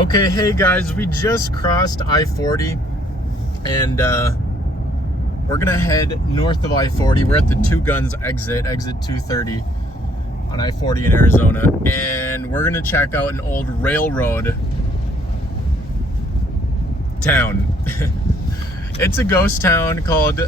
Okay, hey guys, we just crossed I-40 and we're gonna head north of I-40. We're at the Two Guns exit 230 on I-40 in Arizona, and we're gonna check out an old railroad town. It's a ghost town called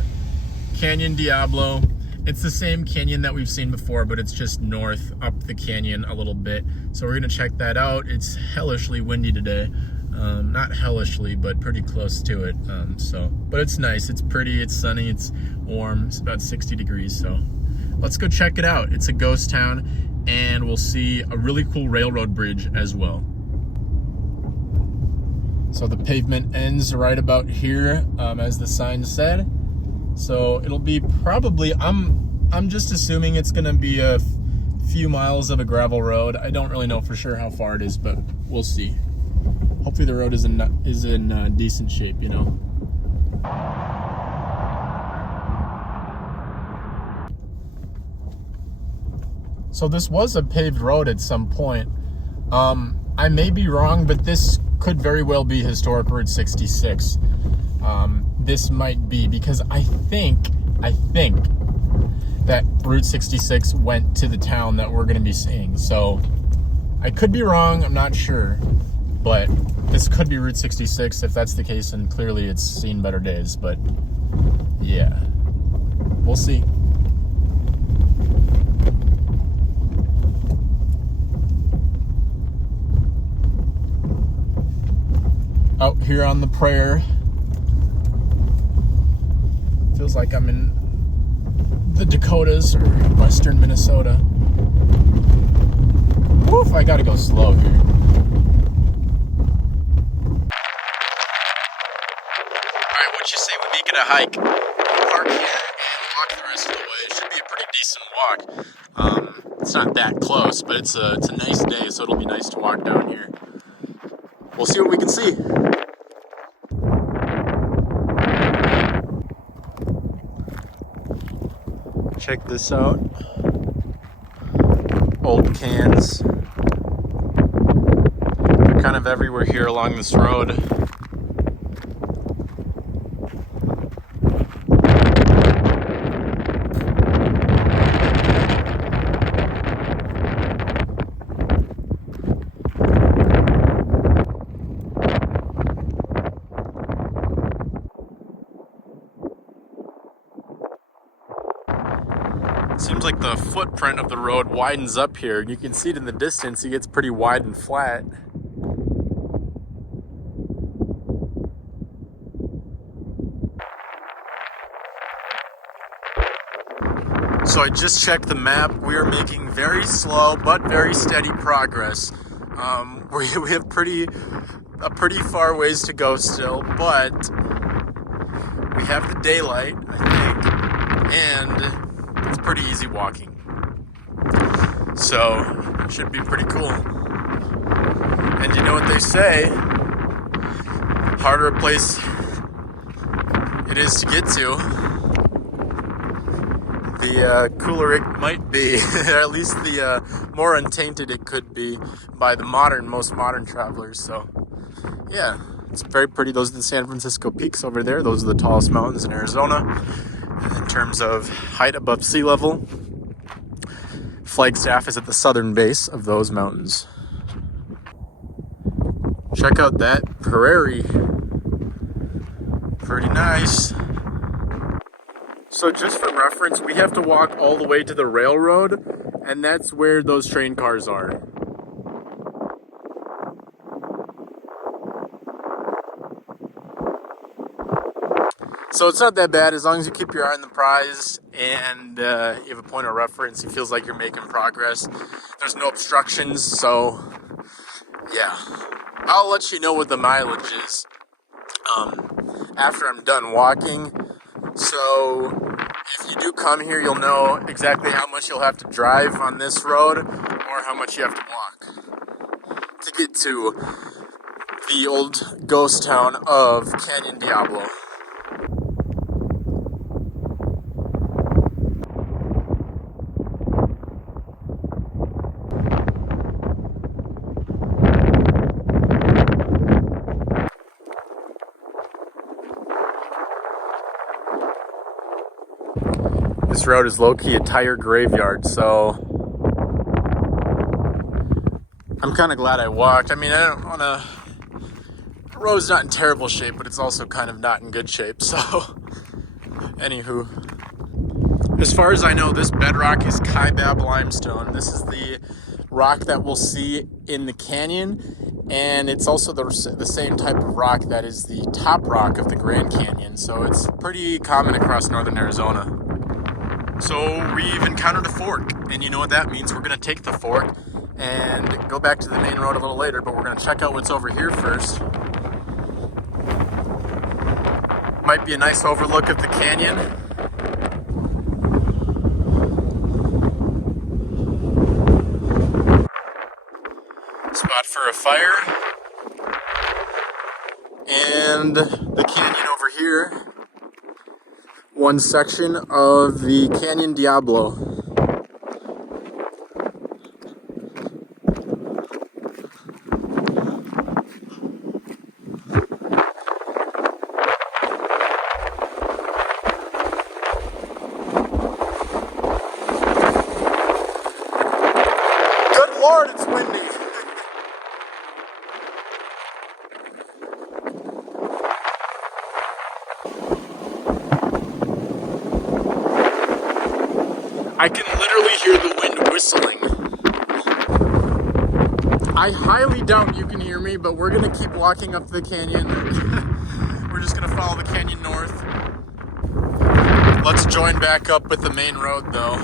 Canyon Diablo. It's the same canyon that we've seen before, but it's just north up the canyon a little bit. So we're gonna check that out. It's hellishly windy today. Not hellishly, but pretty close to it. But it's nice, it's pretty, it's sunny, it's warm. It's about 60 degrees, so let's go check it out. It's a ghost town, and we'll see a really cool railroad bridge as well. So the pavement ends right about here, as the sign said. So it'll be probably, I'm just assuming it's gonna be a few miles of a gravel road. I don't really know for sure how far it is, but we'll see. Hopefully the road is in decent shape, you know. So this was a paved road at some point. I may be wrong, but this could very well be historic Route 66. This might be, because I think that Route 66 went to the town that we're going to be seeing. So I could be wrong, I'm not sure, but this could be Route 66. If that's the case, and clearly it's seen better days, but yeah, we'll see. Out here on the prairie. Feels like I'm in the Dakotas or western Minnesota. Woof, I gotta go slow here. Alright, what you say we make it a hike? Park here and walk the rest of the way. It should be a pretty decent walk. It's not that close, but it's a nice day, so it'll be nice to walk down here. We'll see what we can see. Check this out. Old cans. They're kind of everywhere here along this road. Seems like the footprint of the road widens up here, and you can see it in the distance. It gets pretty wide and flat. So I just checked the map. We are making very slow but very steady progress. We have a pretty far ways to go still, but we have the daylight, I think, and it's pretty easy walking, so it should be pretty cool. And you know what they say, harder a place it is to get to, the cooler it might be, or at least the more untainted it could be by the most modern travelers. So yeah, it's very pretty. Those are the San Francisco peaks over there. Those are the tallest mountains in Arizona in terms of height above sea level. Flagstaff is at the southern base of those mountains. Check out that prairie. Pretty nice. So just for reference, we have to walk all the way to the railroad, and that's where those train cars are. So it's not that bad as long as you keep your eye on the prize and you have a point of reference. It feels like you're making progress. There's no obstructions, so yeah. I'll let you know what the mileage is after I'm done walking. So if you do come here, you'll know exactly how much you'll have to drive on this road or how much you have to walk to get to the old ghost town of Canyon Diablo. this road is low-key a tire graveyard, so I'm kind of glad I walked. I mean, I don't want to... The road's not in terrible shape, but it's also kind of not in good shape, so... Anywho. As far as I know, this bedrock is Kaibab limestone. This is the rock that we'll see in the canyon, and it's also the same type of rock that is the top rock of the Grand Canyon, so it's pretty common across northern Arizona. So we've encountered a fork, and you know what that means. We're going to take the fork and go back to the main road a little later, but we're going to check out what's over here first. Might be a nice overlook of the canyon. Spot for a fire. And the canyon over here. One section of the Canyon Diablo. Good Lord, it's windy. I can literally hear the wind whistling. I highly doubt you can hear me, but we're gonna keep walking up the canyon. We're just gonna follow the canyon north. Let's join back up with the main road though.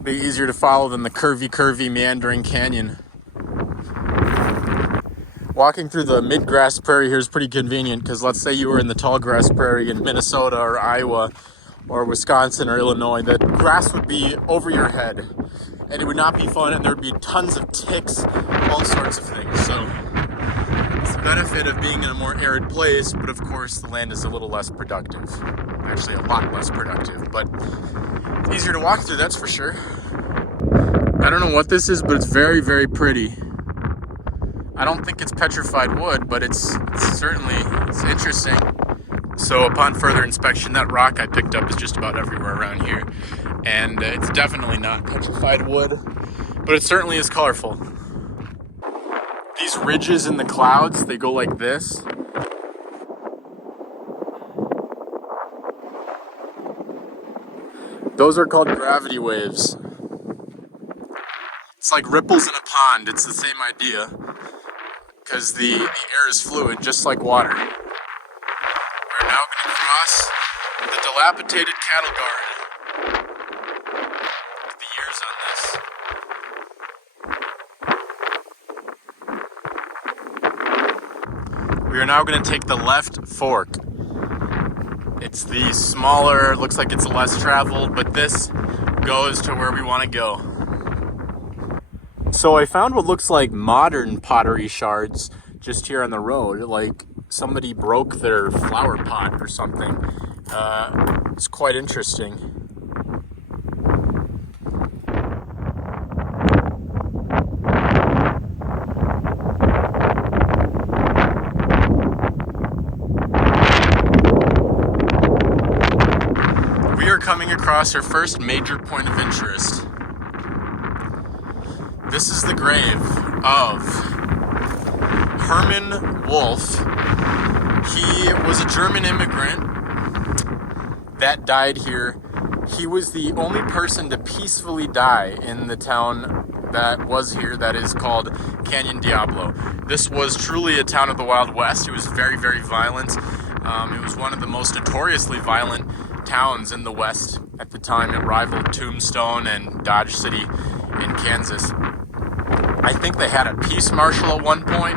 Be easier to follow than the curvy, meandering canyon. Walking through the mid-grass prairie here is pretty convenient, because let's say you were in the tall grass prairie in Minnesota or Iowa, or Wisconsin or Illinois, the grass would be over your head and it would not be fun, and there would be tons of ticks, all sorts of things. So it's the benefit of being in a more arid place, but of course the land is a little less productive. Actually a lot less productive, but it's easier to walk through, that's for sure. I don't know what this is, but it's very, very pretty. I don't think it's petrified wood, but it's interesting. So upon further inspection, that rock I picked up is just about everywhere around here. And it's definitely not petrified wood, but it certainly is colorful. These ridges in the clouds, they go like this. Those are called gravity waves. It's like ripples in a pond, it's the same idea. Because the air is fluid, just like water. We're now going to cross the dilapidated cattle guard. Look at the years on this. We are now going to take the left fork. It's the smaller, looks like it's less traveled, but this goes to where we want to go. So I found what looks like modern pottery shards just here on the road, like somebody broke their flower pot or something. It's quite interesting. We are coming across our first major point of interest. This is the grave of Hermann Wolf. He was a German immigrant that died here. He was the only person to peacefully die in the town that was here that is called Canyon Diablo. This was truly a town of the Wild West. It was very, very violent. It was one of the most notoriously violent towns in the West at the time. It rivaled Tombstone and Dodge City in Kansas. I think they had a peace marshal at one point.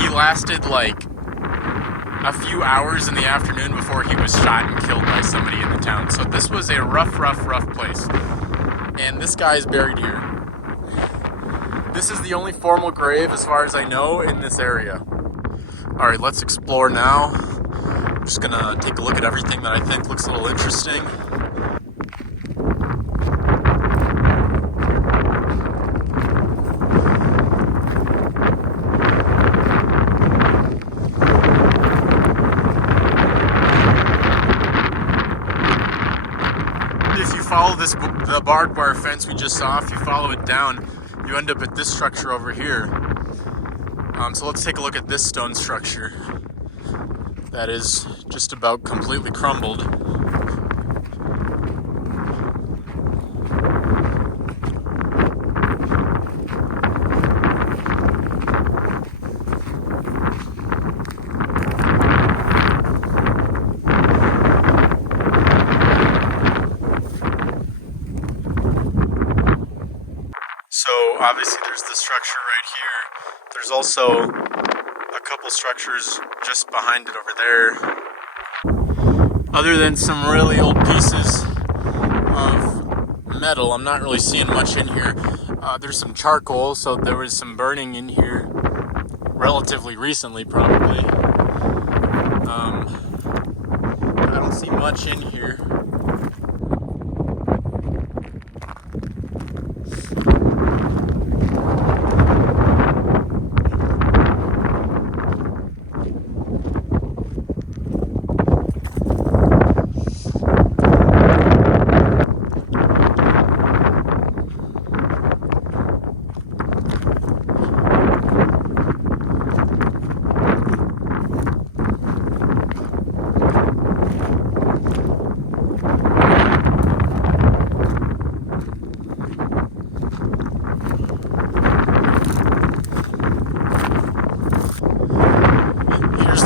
He lasted like a few hours in the afternoon before he was shot and killed by somebody in the town. So this was a rough place. And this guy is buried here. This is the only formal grave, as far as I know, in this area. All right, let's explore now. I'm just gonna take a look at everything that I think looks a little interesting. the barbed wire fence we just saw, if you follow it down, you end up at this structure over here. So let's take a look at this stone structure that is just about completely crumbled. So obviously there's the structure right here. There's also a couple structures just behind it over there. Other than some really old pieces of metal, I'm not really seeing much in here. There's some charcoal, so there was some burning in here relatively recently, probably. I don't see much in here.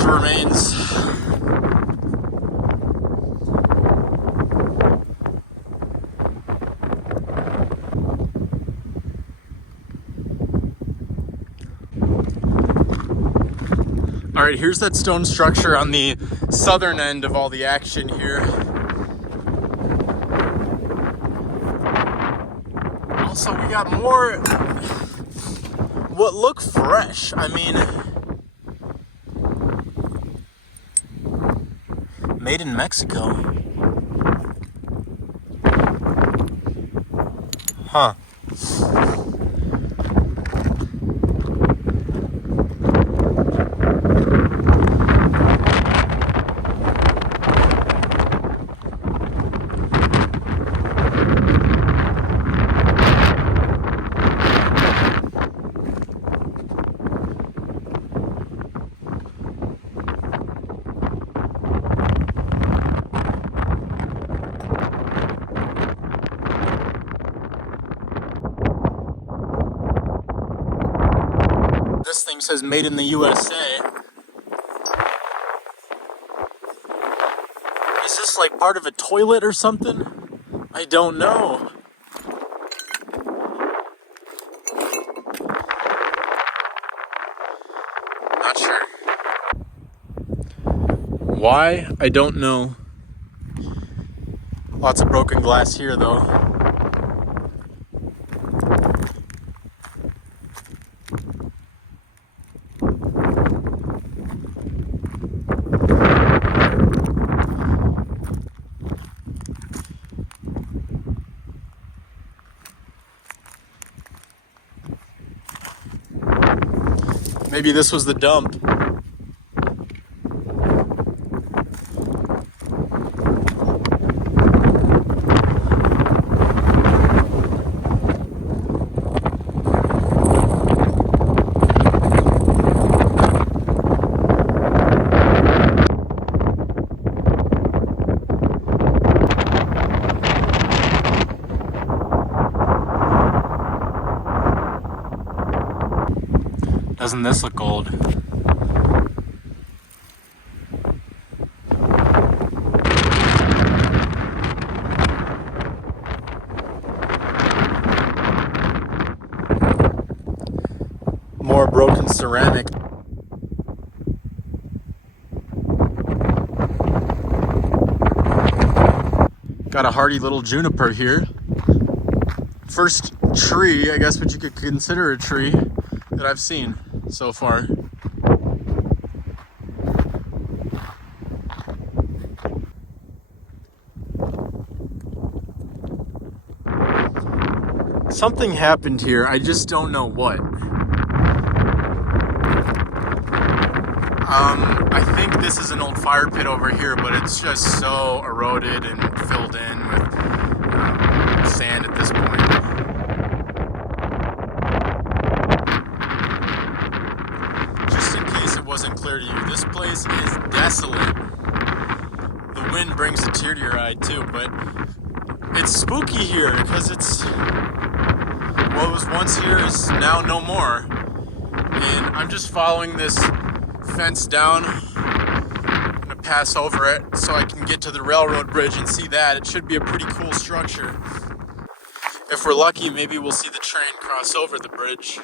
Remains. All right, here's that stone structure on the southern end of all the action here. Also, we got more what look fresh. I mean, made in Mexico. Huh. This thing says made in the USA. Is this like part of a toilet or something? I don't know. Not sure. Why? I don't know. Lots of broken glass here though. Maybe this was the dump. Doesn't this look old? More broken ceramic. Got a hardy little juniper here. First tree, I guess what you could consider a tree that I've seen so far. Something happened here, I just don't know what. I think this is an old fire pit over here, but it's just so eroded and filled in with sand wind brings a tear to your eye too, but it's spooky here because it's what was once here is now no more. And I'm just following this fence down. I'm gonna pass over it so I can get to the railroad bridge and see that. It should be a pretty cool structure. If we're lucky, maybe we'll see the train cross over the bridge.